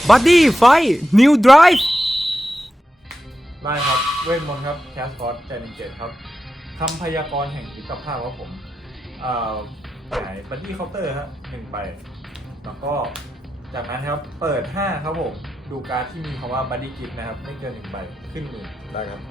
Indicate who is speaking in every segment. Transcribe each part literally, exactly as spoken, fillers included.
Speaker 1: บัดดี้ไฟนิวไดรฟ์
Speaker 2: ได้ครับเวทมนต์ครับแคสคอร์สใจหนึ่งเจ็ดครับคำพยากรณ์แห่งมิตรภาพครับผมเอ่อไหนบัดดี้เคาน์เตอร์ครับหนึ่งใบแล้วก็จากนั้นครับเปิดห้าครับผมดูการ์ดที่มีคำว่าบัดดี้กิฟต์นะครับไม่เกินหนึ่งใบขึ้นมือได้ครับ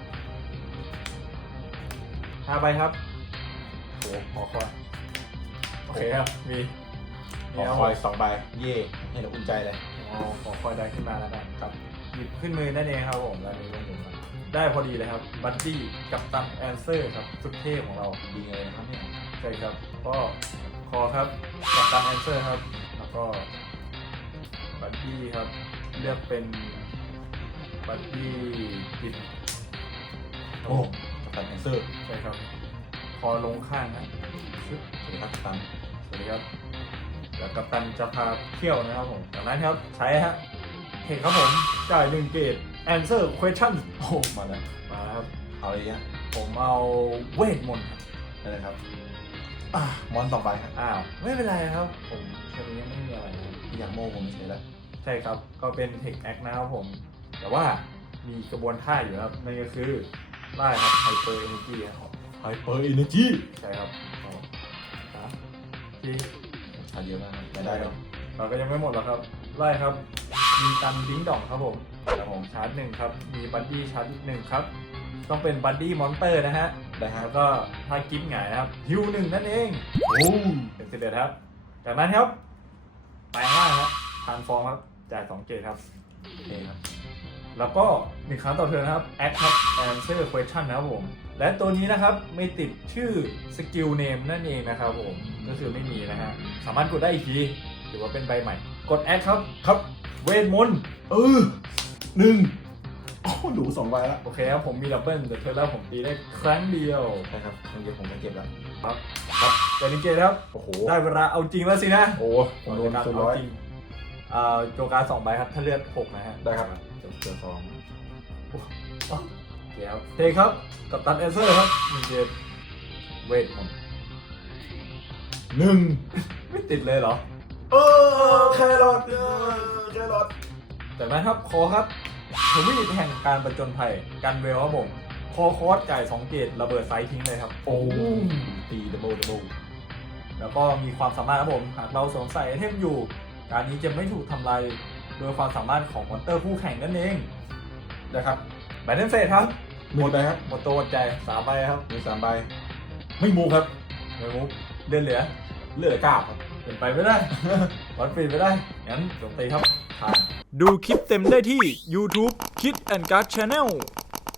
Speaker 2: ห้าใบครับโอ้ขอคอยโอเคครับมีมี
Speaker 3: ขอ
Speaker 2: เอา
Speaker 3: คอยสองใบเย่ให้เราอุ่นใจเลย
Speaker 2: เอาขอคอยได้ขึ้นมาแล้วกันครับหยิบขึ้นมือนั่นเองครับผมแล้วนี้ลงมือครับได้พอดีเลยครับบัดดี้กับตันแอนเซอร์ครับสุดเทพของเรา
Speaker 3: ดีเลยนะครับเนี่ย
Speaker 2: ใช่ครับก็คอครับกับตันแอนเซอร์ครับแล้วก็บัดดี้ครับเลือกเป็นบัดดี้กิน
Speaker 3: โอ้กัปตันแอนเซอร์
Speaker 2: ใช่ครับคอลงข้างครับชึบ
Speaker 3: สวัสดีครับกัปตัน
Speaker 2: สวัสดีครับแล้วกัปตันจะพาเที่ยวนะครับผมจากนั้นครับใช้ฮะเห็นครับผมจ่ายหนึ่งเกต answer question
Speaker 3: โอ้มาแล้ว
Speaker 2: มาครับ
Speaker 3: เอาเลยฮะ
Speaker 2: ผมเอาเวทมนต์ครับ
Speaker 3: ได้เลยครับอ่ะมอนสองใบครับ
Speaker 2: อ้าวไม่เป็นไรครับผมแค่นี้ไม่มีอะไรครับ
Speaker 3: พี่อยากโม่ผมไม่ใช่แล้ว
Speaker 2: ใช่ครับก็เป็นเทคแอคนะครับผม แต่ว่ามีกระบวนท่าอยู่ครับนั่นก็คือไล่ครับไฮเปอร์เอเนจีครับ
Speaker 3: ไฮเปอร์อินเนจี
Speaker 2: ใช่ครับอ๋อครับที่
Speaker 3: ชาเยอะมากครับไม่ได้ครับ
Speaker 2: เราก็ยังไม่หมดหรอกครับไล่ครับมีตันดิ้งดองครับผมแล้วผมชาร์จหนึ่งครับมีบัดดี้ชาร์จหนึ่งครับต้องเป็นบัดดี้มอนเตอร์นะฮะ
Speaker 3: ได้ฮะ
Speaker 2: แล้วก็ถ้ากิฟต์หงายนะครับฮิวหนึ่งนั่นเอง
Speaker 3: โอ้
Speaker 2: เป็นสิบเอ็ดครับจากนั้นครับแปลงร่างครับทานฟอร์มครับจ่ายสองเกตครับ
Speaker 3: โอเคครับ
Speaker 2: แล้วก็หนึ่งครั้งต่อเทิร์นนะครับ act ครับ answer question นะครับผม และตัวนี้นะครับไม่ติดชื่อ skill name นั่นเองนะครับผม ก็คือไม่มีนะฮะ สามารถกดได้อีกทีถือว่าเป็นใบใหม่ กด act ครับครับ เวทมนต์
Speaker 3: เออหนึ่งโอ้หนูสองใบแล้ว
Speaker 2: โอเคครับผมมีดับเบิลแต่เทิร์นแล้วผมตีได้ครั้งเดียว
Speaker 3: ใช่ครับครั้งเดียวผมไม่เก็บแล้ว
Speaker 2: ครับครับเจนิเกตครับ
Speaker 3: โอ้โห
Speaker 2: ได้เวลาเอาจริงแล้วสินะ
Speaker 3: โอ้ผมโดน
Speaker 2: การ
Speaker 3: ส่วน
Speaker 2: เอา
Speaker 3: ร้อย
Speaker 2: จริงอ่าโจการสองใบครับถ้าเลือดหกนะฮะ
Speaker 3: ได้ครับเดี๋ยวเจอสอง
Speaker 2: โอเคครับเทครับกับตันแอนเซอร์ครับหนึ่งเกตเวทมนต์
Speaker 3: หนึ่ง
Speaker 2: ไม่ติดเลยเหรอ
Speaker 3: เออแครอทเออแครอท
Speaker 2: จากนั้นครับคอครับทวิตแห่งการประจนภัยกันเวลครับผมคอคอสจ่ายสองเกตระเบิดไซส์ทิ้งเลยครับ
Speaker 3: โอ้ตีดับเบิลดับเบิล
Speaker 2: แล้วก็มีความสามารถครับผมหากเราสวมใส่ไอเทมอยู่ การนี้จะไม่ถูกทำลายโดยความสามารถของมอนเตอร์คู่แข่งนั่นเอง
Speaker 3: นะครับ
Speaker 2: แบทเทิลเฟสครับ
Speaker 3: หมดไปครับ
Speaker 2: หมดตัวหมดใจสามใบครับ
Speaker 3: มีสามใบไม่มูครับ
Speaker 2: ไม่มุกเลื่อนเหลือ
Speaker 3: เหลือเก้าครับ
Speaker 2: เป็นไปไม่ได้ วัดฟรีไม่ได้งั้นโจมตีครับผ่าน
Speaker 1: ดูคลิปเต็มได้ที่ YouTube Kid and Guard Channel